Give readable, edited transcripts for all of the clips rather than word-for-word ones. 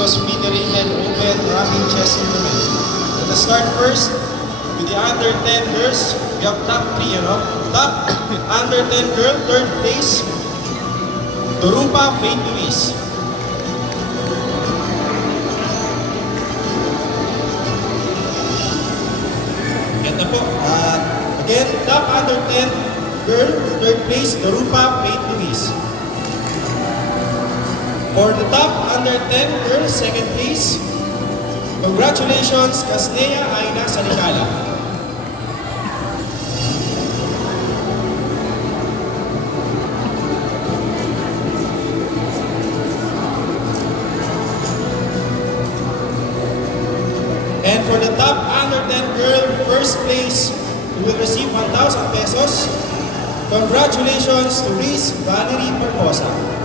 versus Petery and Open Running Chess Tournament. Let us start first with the under 10 girls. We have top 3, Top under 10 girl, third place, Dorupa Faith Luis. Ito po, again, top under 10 girl, third place, Dorupa Faith Luis. For the top under 10 girl, second place, congratulations, Casnea Aina Sanicala. And for the top under 10 girl, first place, who will receive 1,000 pesos, congratulations to Riz Valerie Barbosa.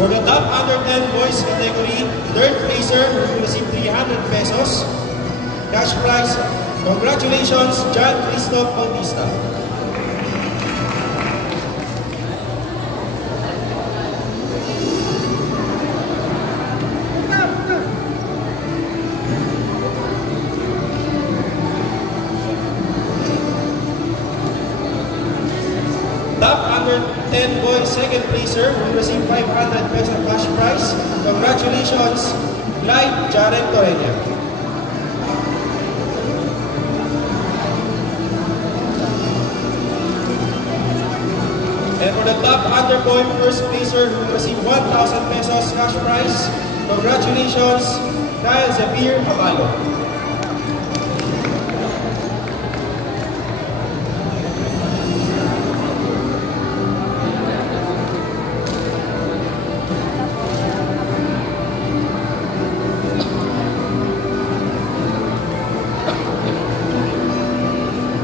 For the top under 10 boys category, third placer will receive 300 pesos. Cash prize. Congratulations, John Christoph Bautista. Top under 10 boys second placer will receive 500 pesos cash prize. Congratulations, Clyde Jared Torreña. And for the top under boy first placer will receive 1,000 pesos cash prize. Congratulations, Kyle Xavier Avalo.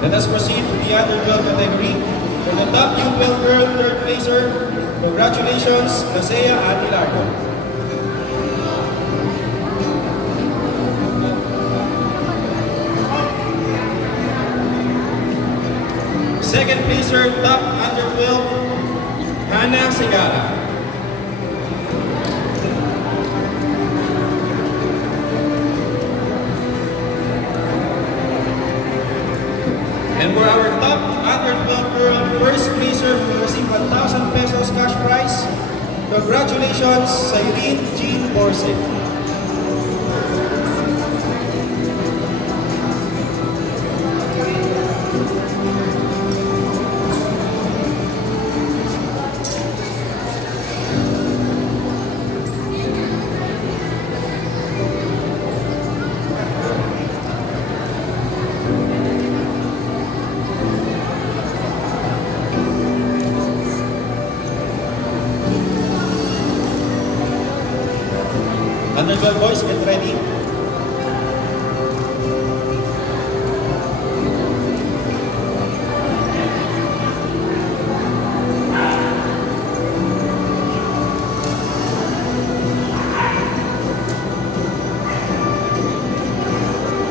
Let us proceed to the under 12 category. For the top U12 girl, third placer, congratulations, Lasea Atilardo. Second placer, top under 12, Hannah Segara. And for our top under 12 girl, first placer will receive 1,000 pesos cash prize. Congratulations, Cyrene Jean Borse. Under 12 boys, get ready.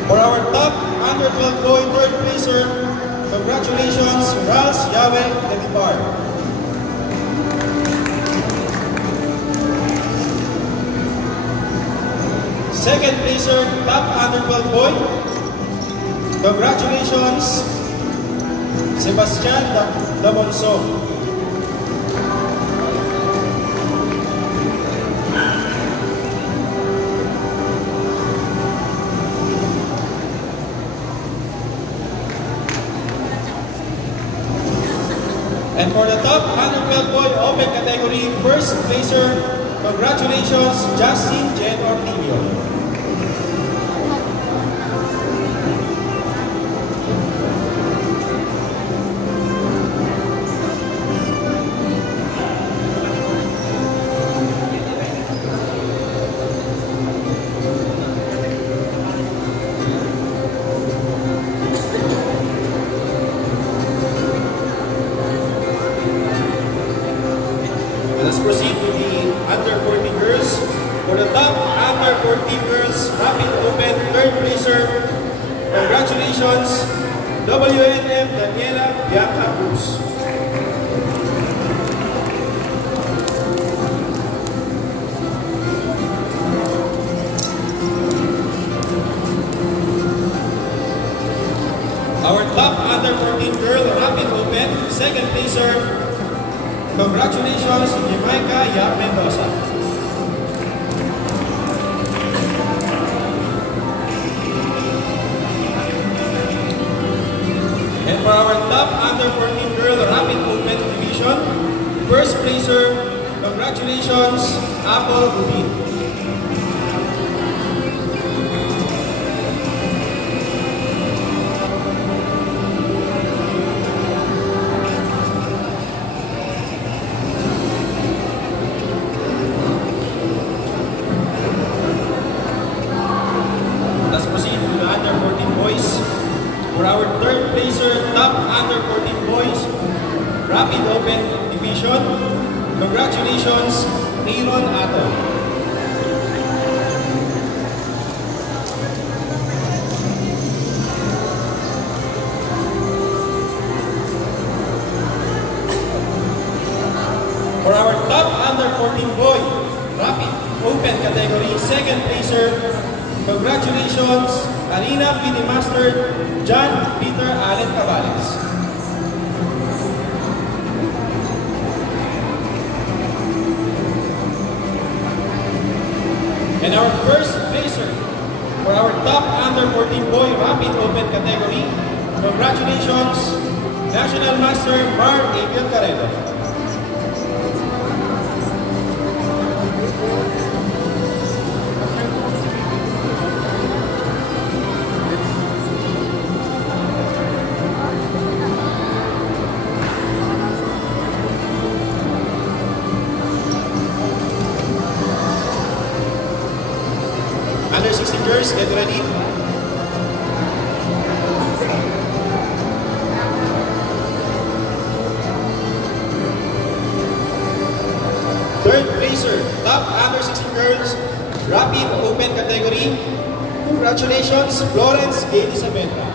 For our top under 12 boy third placer, congratulations, Ras Yahweh Devibar. Second placer, top under 12 boy. Congratulations, Sebastian Damonso. And for the top under 12 boy open category, first placer, congratulations, Justin Jen Ortilio. under 40 girls. For the top under 40 girls rapid open third placer, congratulations, WNM Daniela Bianca Cruz. Our top under 14 girl rapid open second placer, congratulations, Jamaica Yap Mendoza. And for our top under 14 girl rapid open division, first placer, congratulations, Apple Rubin. Let's proceed to the under 14 boys. For our third placer, top under 14 boys, rapid open division, congratulations, Aaron Ato. For our top under 14 boy, rapid open category, second placer, congratulations, Arena PD Master, John Peter Allen Cabales. And our first placer for our top under 14 boy rapid open category, congratulations, National Master Mar Adrian Carrero. Under 16 girls, get ready. Third placer, top under 16 girls, rapid open category. Congratulations, Florence Gay Isabella.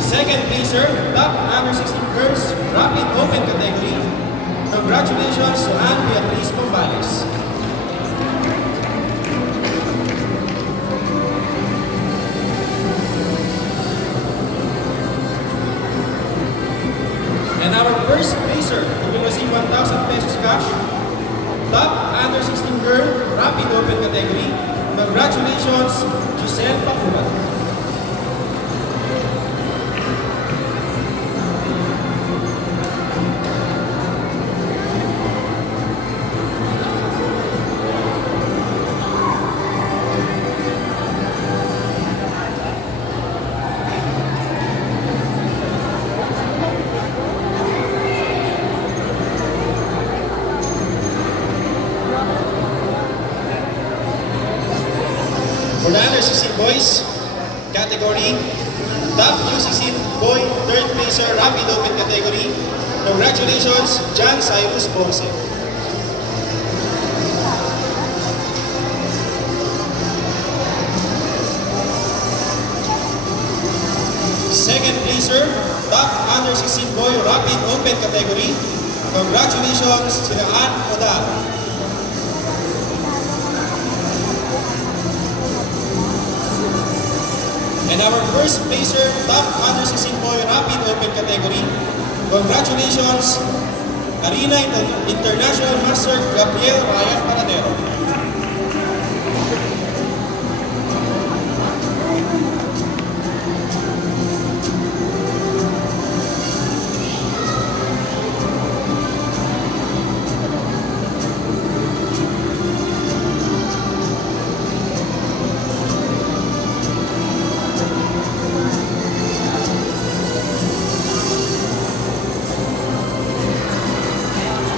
Second placer, top under 16 girls, rapid open category. Congratulations to Anne Beatriz Pombales. And our first placer, who will receive 1,000 pesos cash, top under 16 girl, rapid open category. Congratulations, Giselle Pacuba. For the under 16 boys category, top U16 boy third placer rapid open category. Congratulations, John Cyrus Ponce. Second placer, top under 16 boy rapid open category. Congratulations, sila Ann Odal. And our first placer, top under 16 boy rapid open category. Congratulations, Arena International Master Gabriel Ryan Paradero.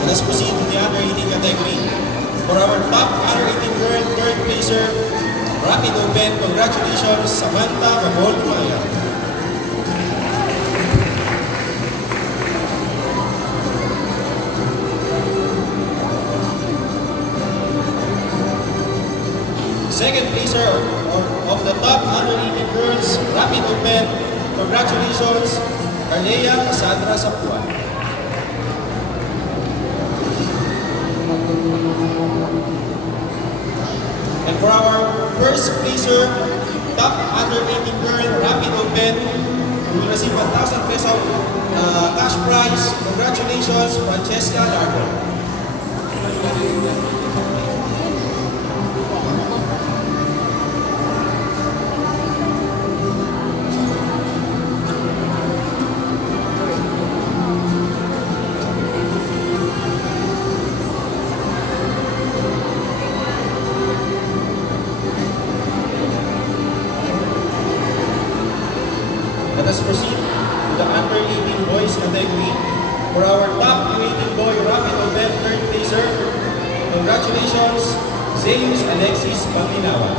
Let's proceed to the under 18 category. For our top under 18 girl third placer, Rapid Open. Congratulations, Samantha Magol-Maya. Second placer of the top under 18 girls Rapid Open. Congratulations, Carlea Cassandra Sapuan. And for our first placer, top under 18 girl Rapid Open, we will receive 1,000 peso cash prize. Congratulations, Francesca Largo. Let us proceed to the under 18 boys category. For our top U18 boy Rapid Open third placer, congratulations, Zeus Alexis Panginawa.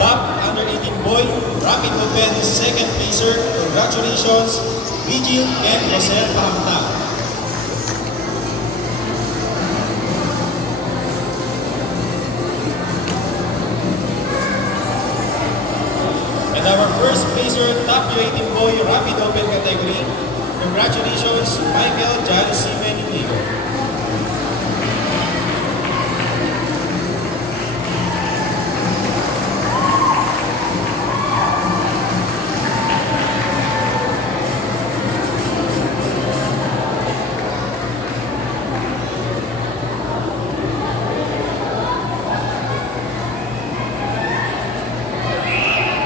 Top under 18 boy Rapid Open second placer, congratulations, Vigil and Rosel Pahamta. And our first placer, top U18 boy, Rapid Open category. Congratulations, Michael John Seaman Inigo.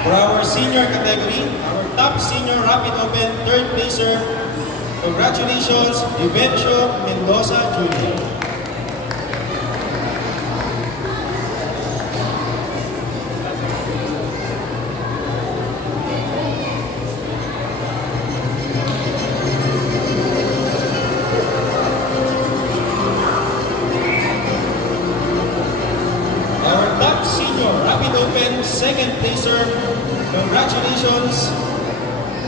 For our senior category, our top senior Rapid Open third placer, congratulations, Vivencio Mendoza Jr. Our top senior Rapid Open second placer, congratulations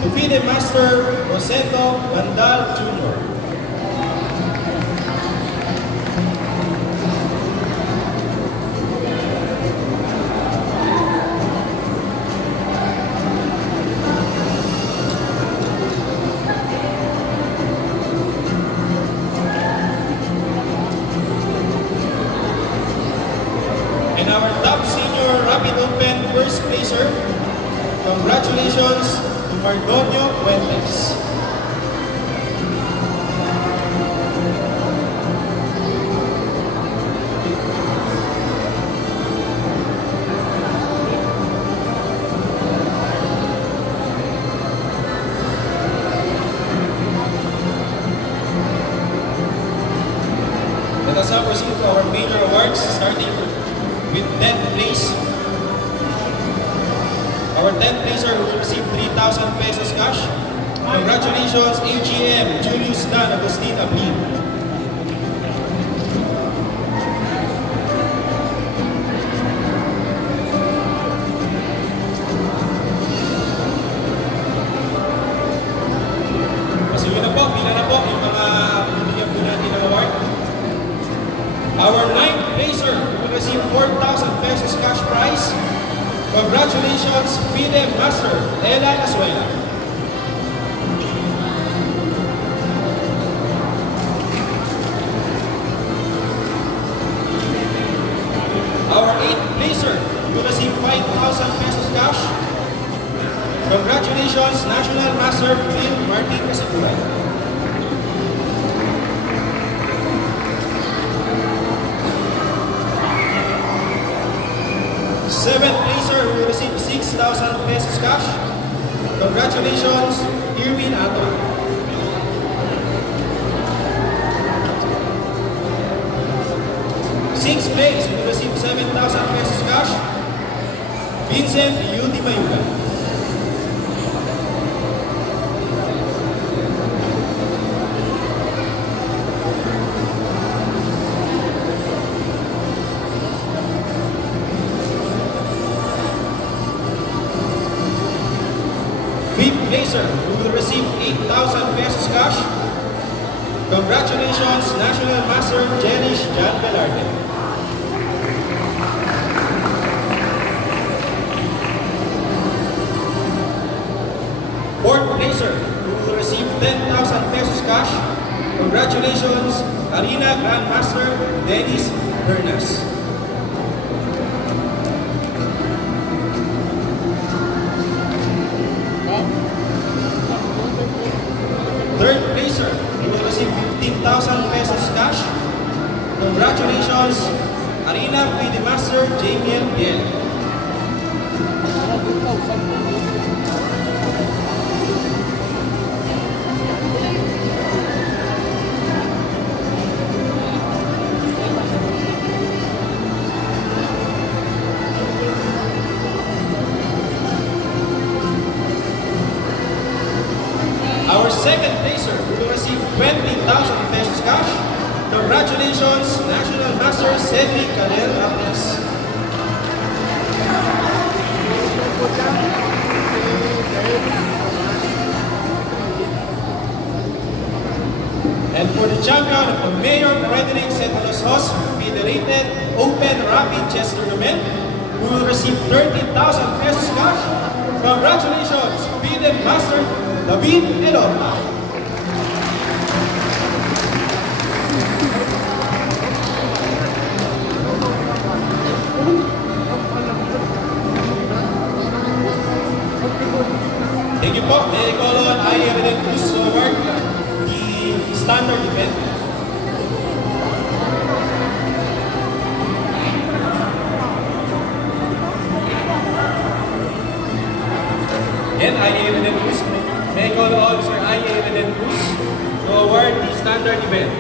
to FIDE Master Rosendo Bandal Jr. And our top senior Rapid Open first placer, congratulations to Mardonio Fuentes. Let us now proceed to our major awards, starting with 10th place. Our 10th placer will receive 3,000 pesos cash. Congratulations, AGM Julius Dan Agustin Ablin. Pasuyo na po, pila na po yung mga bigyan po natin ng award. Our 9th placer will receive 4,000 pesos cash prize. Congratulations, FIDE Master Ella Asuela. Our 8th placer will receive 5,000 pesos cash. Congratulations, National Master Phil Martin Casiguray. Seventh placer will receive 6,000 pesos cash. Congratulations, Irwin Ato. Sixth place will receive 7,000 pesos cash. Vincent Yudi Mayuga. cash. Congratulations, National Master Jenish John Velarde. Fourth placer, who will receive 10,000 pesos cash. Congratulations, Arena Grandmaster Dennis Bernas. Third placer, who will receive 15,000 pesos cash. Congratulations, Arena FIDE Master Jamiel Biel. Our second placer will receive 20,000 pesos cash. Congratulations, National Master Cedric Cadel Apis. And for the champion of the Mayor Frederick Setalos Hos Federated Open Rapid Chess Tournament, who will receive 30,000 pesos cash. Congratulations, FIDE Master David Elorta. Thank you po. May I call on I-Evident Cruz Award, the standard event. And I-Evident Cruz. May I call on Sir I-Evident Cruz to award the standard event.